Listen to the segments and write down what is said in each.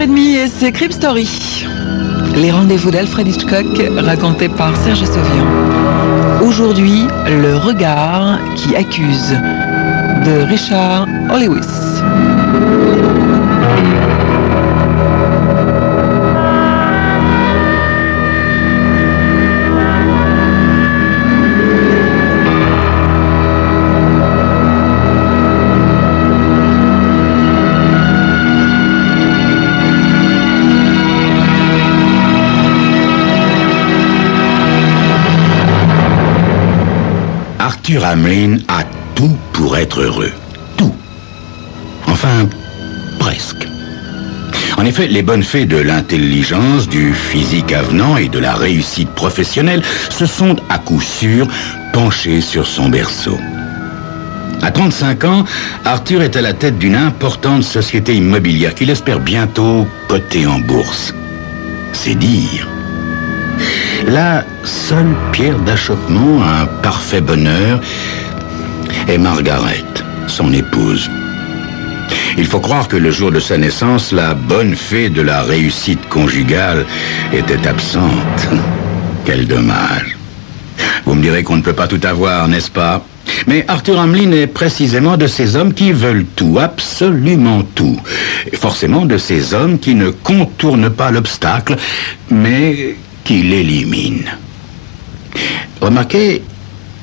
Et et c'est Crime Story. Les rendez-vous d'Alfred Hitchcock racontés par Serge Sauvian. Aujourd'hui, Le regard qui accuse de Richard Hollis. Arthur Hamlin a tout pour être heureux. Tout. Enfin, presque. En effet, les bonnes fées de l'intelligence, du physique avenant et de la réussite professionnelle se sont à coup sûr penchées sur son berceau. À 35 ans, Arthur est à la tête d'une importante société immobilière qu'il espère bientôt coter en bourse. C'est dire. La seule pierre d'achoppement à un parfait bonheur est Margaret, son épouse. Il faut croire que le jour de sa naissance, la bonne fée de la réussite conjugale était absente. Quel dommage. Vous me direz qu'on ne peut pas tout avoir, n'est-ce pas? Mais Arthur Hamlin est précisément de ces hommes qui veulent tout, absolument tout. Et forcément de ces hommes qui ne contournent pas l'obstacle, mais qui l'élimine. Remarquez,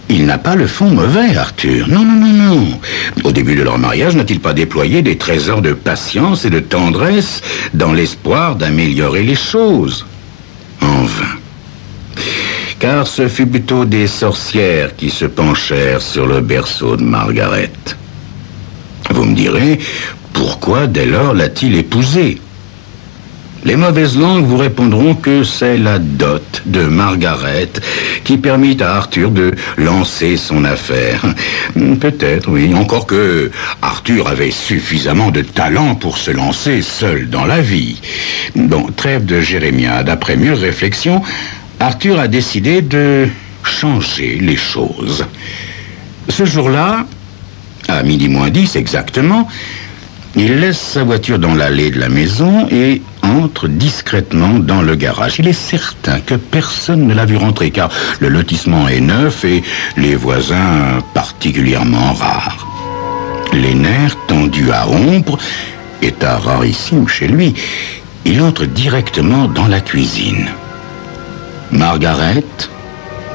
il n'a pas le fond mauvais, Arthur. Non, non, non, non. Au début de leur mariage, n'a-t-il pas déployé des trésors de patience et de tendresse dans l'espoir d'améliorer les choses? En vain. Car ce fut plutôt des sorcières qui se penchèrent sur le berceau de Margaret. Vous me direz, pourquoi dès lors l'a-t-il épousée? Les mauvaises langues vous répondront que c'est la dot de Margaret qui permit à Arthur de lancer son affaire. Peut-être, oui. Encore que Arthur avait suffisamment de talent pour se lancer seul dans la vie. Bon, trêve de jérémiade. Après mûre réflexion, Arthur a décidé de changer les choses. Ce jour-là, à 12:10 exactement, il laisse sa voiture dans l'allée de la maison et entre discrètement dans le garage. Il est certain que personne ne l'a vu rentrer, car le lotissement est neuf et les voisins particulièrement rares. Les nerfs tendus à ombre, état rarissime chez lui, il entre directement dans la cuisine. Margaret,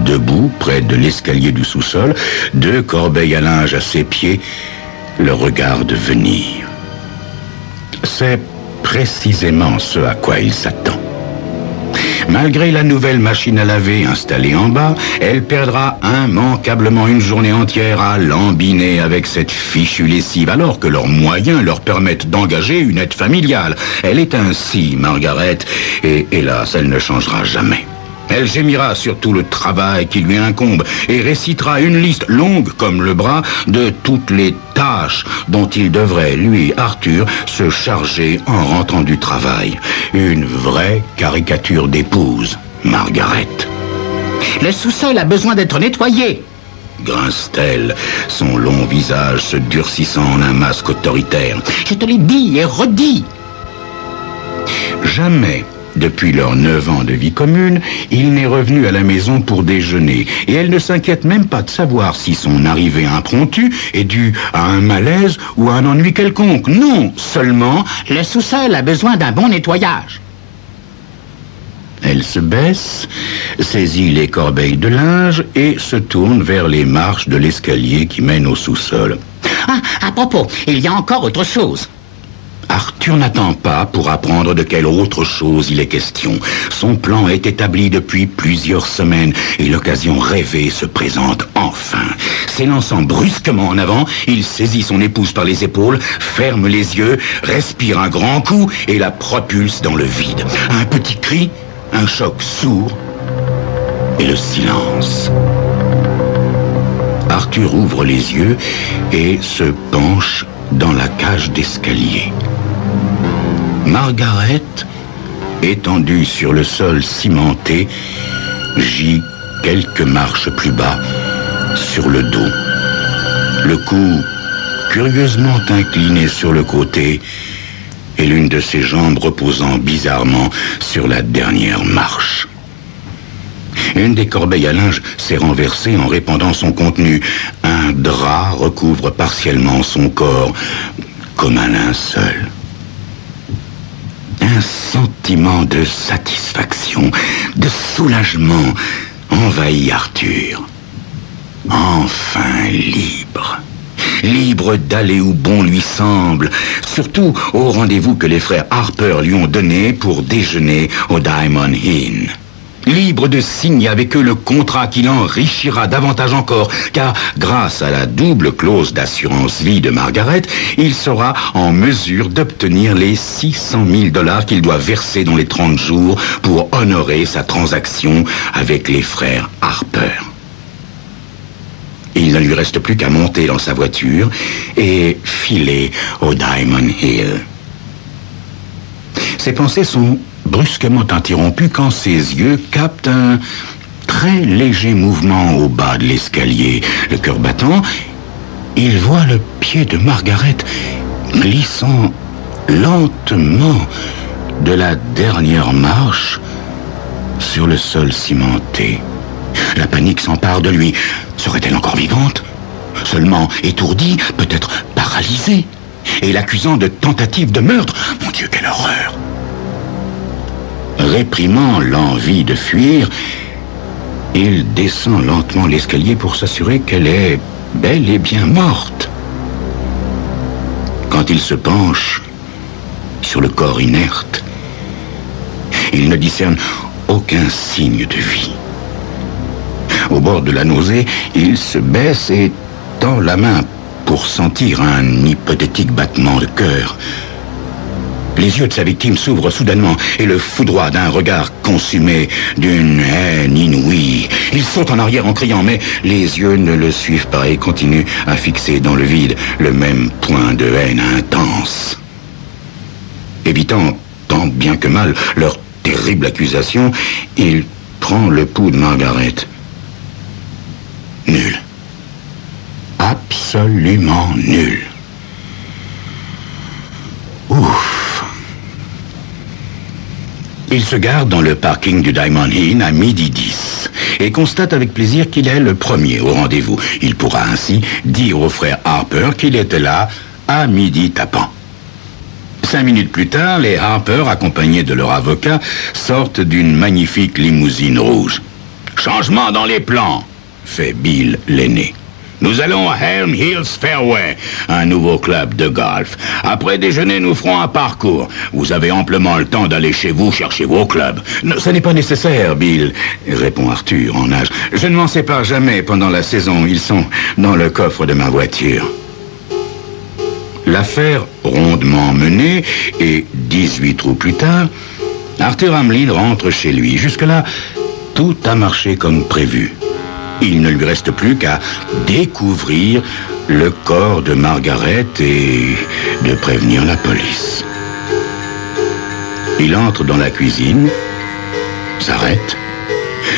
debout près de l'escalier du sous-sol, 2 corbeilles à linge à ses pieds, le regardent venir. C'est précisément ce à quoi il s'attend. Malgré la nouvelle machine à laver installée en bas, elle perdra immanquablement une journée entière à lambiner avec cette fichue lessive, alors que leurs moyens leur permettent d'engager une aide familiale. Elle est ainsi, Margaret, et hélas, elle ne changera jamais. Elle gémira sur tout le travail qui lui incombe et récitera une liste longue comme le bras de toutes les tâches dont il devrait, lui, Arthur, se charger en rentrant du travail. Une vraie caricature d'épouse, Margaret. Le sous-sol a besoin d'être nettoyé, grince-t-elle, son long visage se durcissant en un masque autoritaire. Je te l'ai dit et redit. Jamais, depuis leurs 9 ans de vie commune, il n'est revenu à la maison pour déjeuner. Et elle ne s'inquiète même pas de savoir si son arrivée impromptue est due à un malaise ou à un ennui quelconque. Non, seulement, le sous-sol a besoin d'un bon nettoyage. Elle se baisse, saisit les corbeilles de linge et se tourne vers les marches de l'escalier qui mène au sous-sol. Ah, à propos, il y a encore autre chose. Arthur n'attend pas pour apprendre de quelle autre chose il est question. Son plan est établi depuis plusieurs semaines et l'occasion rêvée se présente enfin. S'élançant brusquement en avant, il saisit son épouse par les épaules, ferme les yeux, respire un grand coup et la propulse dans le vide. Un petit cri, un choc sourd et le silence. Arthur ouvre les yeux et se penche dans la cage d'escalier. Margaret, étendue sur le sol cimenté, gît quelques marches plus bas, sur le dos. Le cou curieusement incliné sur le côté et l'une de ses jambes reposant bizarrement sur la dernière marche. Une des corbeilles à linge s'est renversée en répandant son contenu. Un drap recouvre partiellement son corps, comme un linceul. Un sentiment de satisfaction, de soulagement envahit Arthur. Enfin libre. Libre d'aller où bon lui semble, surtout au rendez-vous que les frères Harper lui ont donné pour déjeuner au Diamond Inn. Libre de signer avec eux le contrat qui l'enrichira davantage encore, car grâce à la double clause d'assurance vie de Margaret, il sera en mesure d'obtenir les 600 000 $ qu'il doit verser dans les 30 jours pour honorer sa transaction avec les frères Harper. Il ne lui reste plus qu'à monter dans sa voiture et filer au Diamond Hill. Ses pensées sont brusquement interrompues quand ses yeux captent un très léger mouvement au bas de l'escalier. Le cœur battant, il voit le pied de Margaret glissant lentement de la dernière marche sur le sol cimenté. La panique s'empare de lui. Serait-elle encore vivante? Seulement étourdie, peut-être paralysée, et l'accusant de tentative de meurtre? Mon Dieu, quelle horreur! Réprimant l'envie de fuir, il descend lentement l'escalier pour s'assurer qu'elle est bel et bien morte. Quand il se penche sur le corps inerte, il ne discerne aucun signe de vie. Au bord de la nausée, il se baisse et tend la main pour sentir un hypothétique battement de cœur. Les yeux de sa victime s'ouvrent soudainement et le foudroient d'un regard consumé d'une haine inouïe. Il saute en arrière en criant, mais les yeux ne le suivent pas et continuent à fixer dans le vide le même point de haine intense. Évitant tant bien que mal leur terrible accusation, il prend le pouls de Margaret. Nul. Absolument nul. Ouf. Il se gare dans le parking du Diamond Inn à 12h10 et constate avec plaisir qu'il est le premier au rendez-vous. Il pourra ainsi dire au frère Harper qu'il était là à midi tapant. 5 minutes plus tard, les Harper, accompagnés de leur avocat, sortent d'une magnifique limousine rouge. « Changement dans les plans !» fait Bill l'aîné. Nous allons à Elm Hills Fairway, un nouveau club de golf. Après déjeuner, nous ferons un parcours. Vous avez amplement le temps d'aller chez vous chercher vos clubs. « Ce n'est pas nécessaire, Bill, » répond Arthur en nage. « Je ne m'en sépare jamais pendant la saison. Ils sont dans le coffre de ma voiture. » L'affaire rondement menée, et 18 trous plus tard, Arthur Hamlin rentre chez lui. Jusque-là, tout a marché comme prévu. Il ne lui reste plus qu'à découvrir le corps de Margaret et de prévenir la police. Il entre dans la cuisine, s'arrête,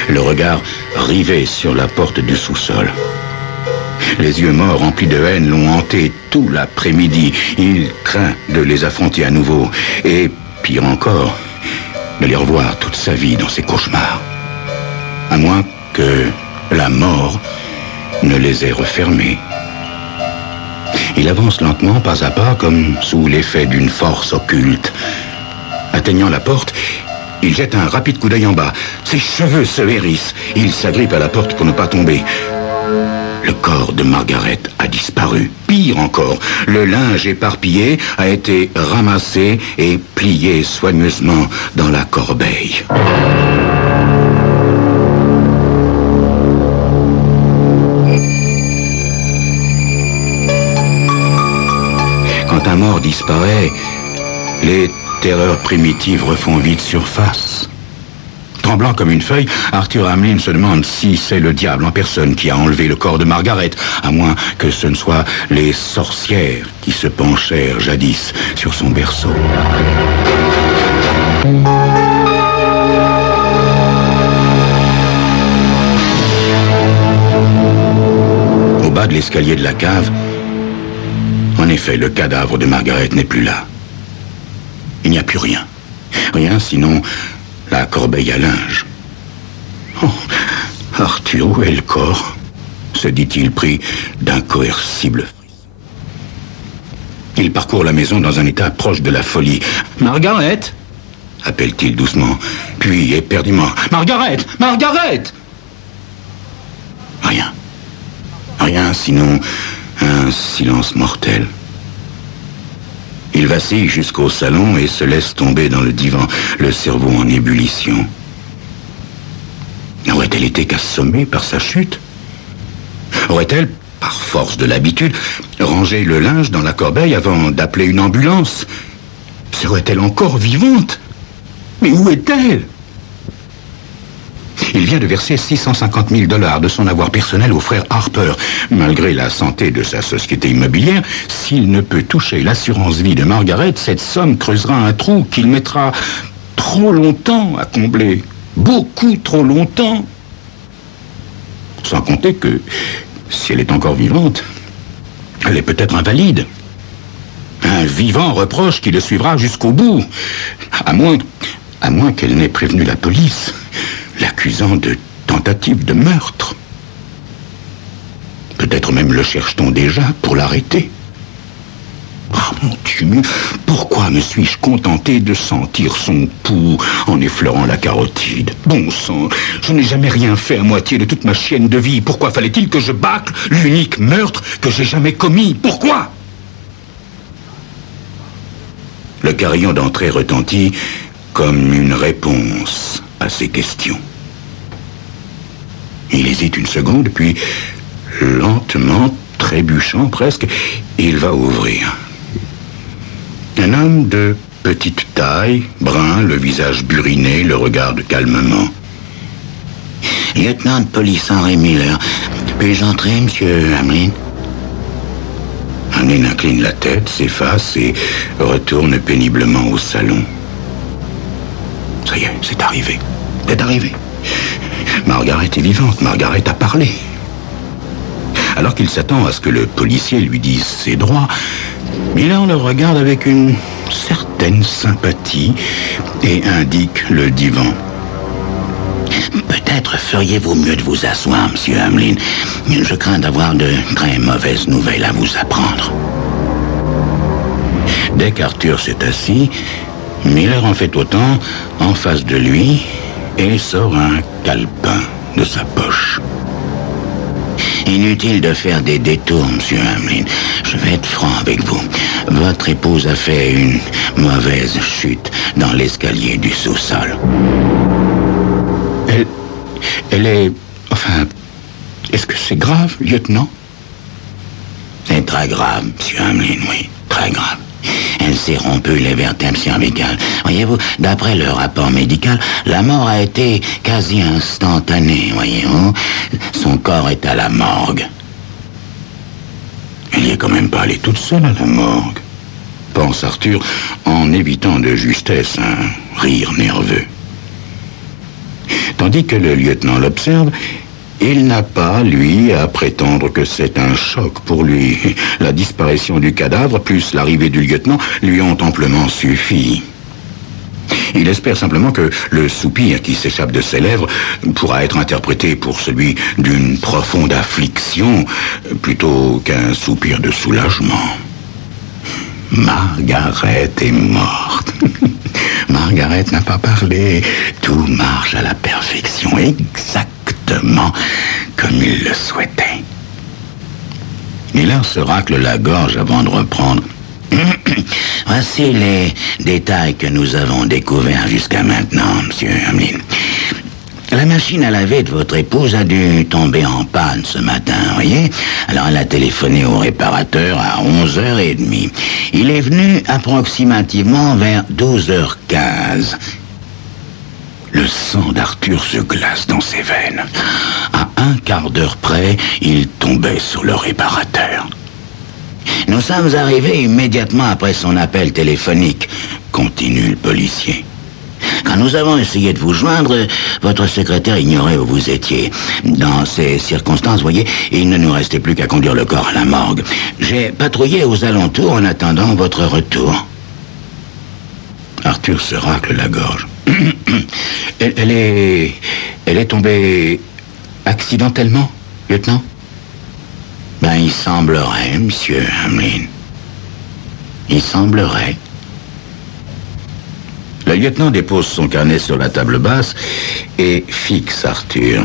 le regard rivé sur la porte du sous-sol. Les yeux morts remplis de haine l'ont hanté tout l'après-midi. Il craint de les affronter à nouveau et, pire encore, de les revoir toute sa vie dans ses cauchemars. À moins que la mort ne les ait refermés. Il avance lentement, pas à pas, comme sous l'effet d'une force occulte. Atteignant la porte, il jette un rapide coup d'œil en bas. Ses cheveux se hérissent. Il s'agrippe à la porte pour ne pas tomber. Le corps de Margaret a disparu. Pire encore, le linge éparpillé a été ramassé et plié soigneusement dans la corbeille. Quand un mort disparaît, les terreurs primitives refont vite surface. Tremblant comme une feuille, Arthur Hamlin se demande si c'est le diable en personne qui a enlevé le corps de Margaret, à moins que ce ne soient les sorcières qui se penchèrent jadis sur son berceau. Au bas de l'escalier de la cave, en effet, le cadavre de Margaret n'est plus là. Il n'y a plus rien. Rien sinon la corbeille à linge. Oh, Arthur, où est le corps? Se dit-il pris d'incoercibles frissons. Il parcourt la maison dans un état proche de la folie. « Margaret !» appelle-t-il doucement, puis éperdument. « Margaret! Margaret !» Rien. Rien sinon un silence mortel. Il vacille jusqu'au salon et se laisse tomber dans le divan, le cerveau en ébullition. Aurait-elle été assommée par sa chute? Aurait-elle, par force de l'habitude, rangé le linge dans la corbeille avant d'appeler une ambulance? Serait-elle encore vivante? Mais où est-elle? Il vient de verser 650 000 $ de son avoir personnel au frère Harper. Malgré la santé de sa société immobilière, s'il ne peut toucher l'assurance vie de Margaret, cette somme creusera un trou qu'il mettra trop longtemps à combler. Beaucoup trop longtemps. Sans compter que, si elle est encore vivante, elle est peut-être invalide. Un vivant reproche qui le suivra jusqu'au bout. À moins qu'elle n'ait prévenu la police, l'accusant de tentative de meurtre. Peut-être même le cherche-t-on déjà pour l'arrêter. Ah, mon Dieu, mais pourquoi me suis-je contenté de sentir son pouls en effleurant la carotide? Bon sang, je n'ai jamais rien fait à moitié de toute ma chienne de vie. Pourquoi fallait-il que je bâcle l'unique meurtre que j'ai jamais commis? Pourquoi? Le carillon d'entrée retentit comme une réponse à ses questions. Il hésite une seconde, puis, lentement, trébuchant presque, il va ouvrir. Un homme de petite taille, brun, le visage buriné, le regarde calmement. « Lieutenant de police Henry Miller, puis-je entrer, monsieur Hamlin ?» Hamlin incline la tête, s'efface et retourne péniblement au salon. Ça y est, c'est arrivé. C'est arrivé. Margaret est vivante, Margaret a parlé. Alors qu'il s'attend à ce que le policier lui dise ses droits, Miller le regarde avec une certaine sympathie et indique le divan. Peut-être feriez-vous mieux de vous asseoir, monsieur Hamlin. Je crains d'avoir de très mauvaises nouvelles à vous apprendre. Dès qu'Arthur s'est assis, Miller en fait autant en face de lui et sort un calepin de sa poche. Inutile de faire des détours, monsieur Hamlin. Je vais être franc avec vous. Votre épouse a fait une mauvaise chute dans l'escalier du sous-sol. Elle est... Enfin... Est-ce que c'est grave, lieutenant? C'est très grave, monsieur Hamlin, oui. Très grave. Elle s'est rompue les vertèbres cervicales. Voyez-vous, d'après le rapport médical, la mort a été quasi instantanée, voyez-vous. Son corps est à la morgue. Elle n'y est quand même pas allée toute seule à la morgue, pense Arthur, en évitant de justesse un rire nerveux. Tandis que le lieutenant l'observe, il n'a pas, lui, à prétendre que c'est un choc pour lui. La disparition du cadavre, plus l'arrivée du lieutenant, lui ont amplement suffi. Il espère simplement que le soupir qui s'échappe de ses lèvres pourra être interprété pour celui d'une profonde affliction, plutôt qu'un soupir de soulagement. Margaret est morte. Margaret n'a pas parlé. Tout marche à la perfection, exactement comme il le souhaitait. Miller se racle la gorge avant de reprendre. Voici les détails que nous avons découverts jusqu'à maintenant, monsieur Hamlin. La machine à laver de votre épouse a dû tomber en panne ce matin, voyez? Alors elle a téléphoné au réparateur à 11h30. Il est venu approximativement vers 12h15. Le sang d'Arthur se glace dans ses veines. À un quart d'heure près, il tombait sur le réparateur. Nous sommes arrivés immédiatement après son appel téléphonique, continue le policier. Quand nous avons essayé de vous joindre, votre secrétaire ignorait où vous étiez. Dans ces circonstances, voyez, il ne nous restait plus qu'à conduire le corps à la morgue. J'ai patrouillé aux alentours en attendant votre retour. Arthur se racle la gorge. Elle est tombée accidentellement, lieutenant? Ben, il semblerait, monsieur Hamlin. Il semblerait. Le lieutenant dépose son carnet sur la table basse et fixe Arthur.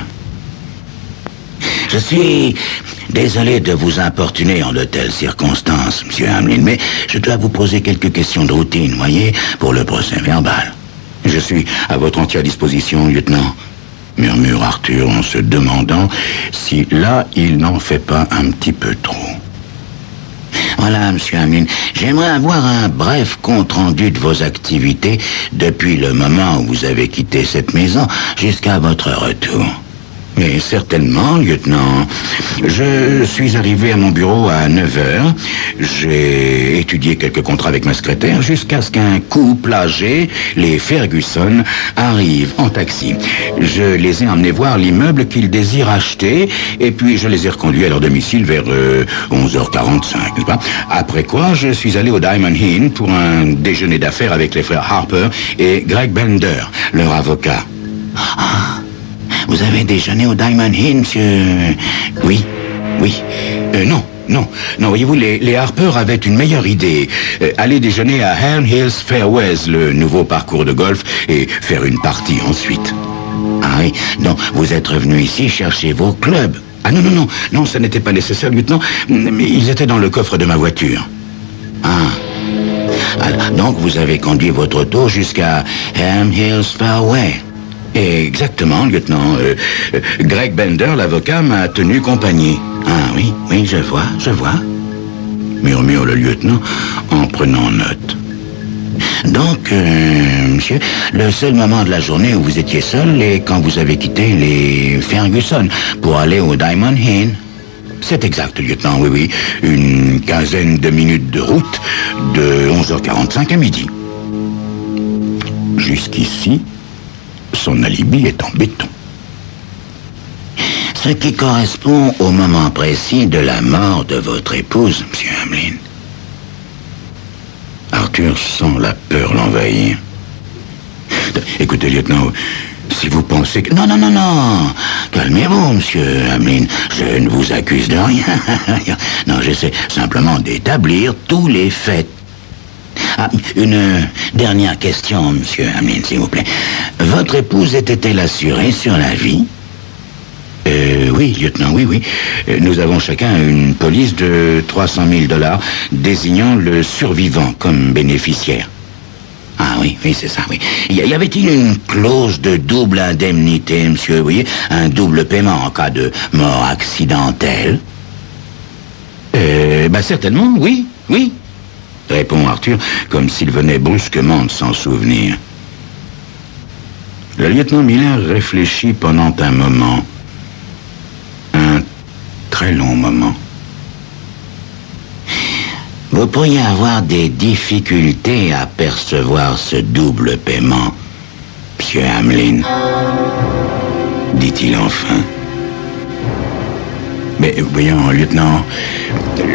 Je suis désolé de vous importuner en de telles circonstances, monsieur Hamlin, mais je dois vous poser quelques questions de routine, voyez, pour le procès verbal. Je suis à votre entière disposition, lieutenant, murmure Arthur en se demandant si là, il n'en fait pas un petit peu trop. Voilà, monsieur Hamlin, j'aimerais avoir un bref compte-rendu de vos activités depuis le moment où vous avez quitté cette maison jusqu'à votre retour. Mais certainement, lieutenant. Je suis arrivé à mon bureau à 9h. J'ai étudié quelques contrats avec ma secrétaire jusqu'à ce qu'un couple âgé, les Ferguson, arrive en taxi. Je les ai emmenés voir l'immeuble qu'ils désirent acheter et puis je les ai reconduits à leur domicile vers 11h45, n'est-ce pas? Après quoi, je suis allé au Diamond Inn pour un déjeuner d'affaires avec les frères Harper et Greg Bender, leur avocat. Ah, vous avez déjeuné au Diamond Inn, monsieur? Oui. Non, voyez-vous, les Harper avaient une meilleure idée. Aller déjeuner à Herne Hills Fairways, le nouveau parcours de golf, et faire une partie ensuite. Ah oui, donc vous êtes revenu ici chercher vos clubs. Ah non, ça n'était pas nécessaire, lieutenant, mais ils étaient dans le coffre de ma voiture. Ah. Alors, donc vous avez conduit votre auto jusqu'à Herne Hills Fairway. Exactement, lieutenant. Greg Bender, l'avocat, m'a tenu compagnie. Ah oui, je vois, murmure le lieutenant en prenant note. Donc, monsieur, le seul moment de la journée où vous étiez seul est quand vous avez quitté les Ferguson pour aller au Diamond Inn. C'est exact, lieutenant, oui. Une quinzaine de minutes de route de 11h45 à midi. Jusqu'ici, son alibi est en béton. Ce qui correspond au moment précis de la mort de votre épouse, monsieur Hamlin. Arthur sent la peur l'envahir. Écoutez, lieutenant, si vous pensez que... Non. Calmez-vous, monsieur Hamlin. Je ne vous accuse de rien. Non, j'essaie simplement d'établir tous les faits. Ah, une dernière question, monsieur Hamlin, s'il vous plaît. Votre épouse était-elle assurée sur la vie? Oui, lieutenant, oui. Nous avons chacun une police de 300 000 $ désignant le survivant comme bénéficiaire. Ah oui, c'est ça, oui. Y avait-il une clause de double indemnité, monsieur, vous voyez? Un double paiement en cas de mort accidentelle? Certainement, oui. Répond Arthur, comme s'il venait brusquement de s'en souvenir. Le lieutenant Miller réfléchit pendant un moment. Un très long moment. Vous pourriez avoir des difficultés à percevoir ce double paiement, monsieur Hamlin, dit-il enfin. Mais voyons, lieutenant,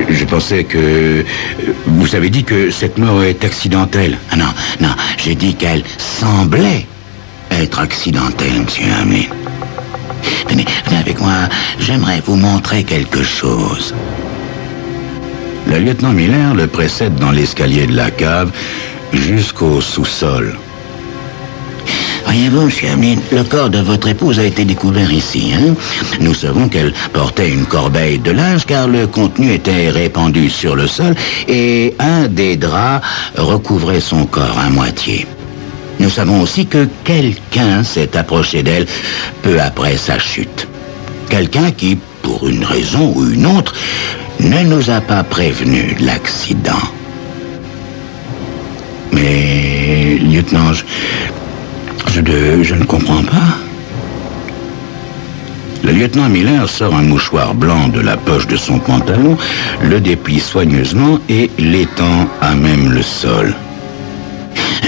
je pensais que... Vous avez dit que cette mort est accidentelle. Ah non, j'ai dit qu'elle semblait être accidentelle, monsieur Hamlin. Venez avec moi, j'aimerais vous montrer quelque chose. Le lieutenant Miller le précède dans l'escalier de la cave jusqu'au sous-sol. Voyez-vous, monsieur Hamlin, le corps de votre épouse a été découvert ici. Nous savons qu'elle portait une corbeille de linge car le contenu était répandu sur le sol et un des draps recouvrait son corps à moitié. Nous savons aussi que quelqu'un s'est approché d'elle peu après sa chute. Quelqu'un qui, pour une raison ou une autre, ne nous a pas prévenus de l'accident. Mais, lieutenant, je ne comprends pas. Le lieutenant Miller sort un mouchoir blanc de la poche de son pantalon, le déplie soigneusement et l'étend à même le sol.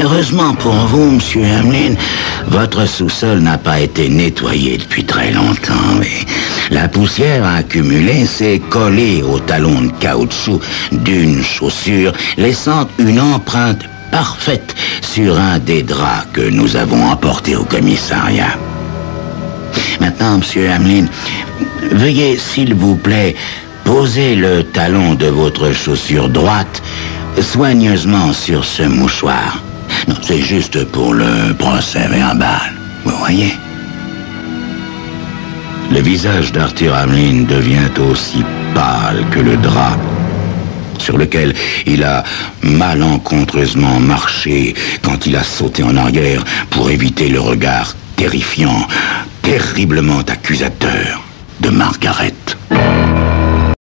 Heureusement pour vous, monsieur Hamlin, votre sous-sol n'a pas été nettoyé depuis très longtemps. Mais la poussière accumulée s'est collée au talon de caoutchouc d'une chaussure, laissant une empreinte parfaite sur un des draps que nous avons emportés au commissariat. Maintenant, Monsieur Hamlin, veuillez, s'il vous plaît, poser le talon de votre chaussure droite soigneusement sur ce mouchoir. Non, c'est juste pour le procès verbal, vous voyez? Le visage d'Arthur Hamlin devient aussi pâle que le drap sur lequel il a malencontreusement marché quand il a sauté en arrière pour éviter le regard terrifiant, terriblement accusateur de Margaret.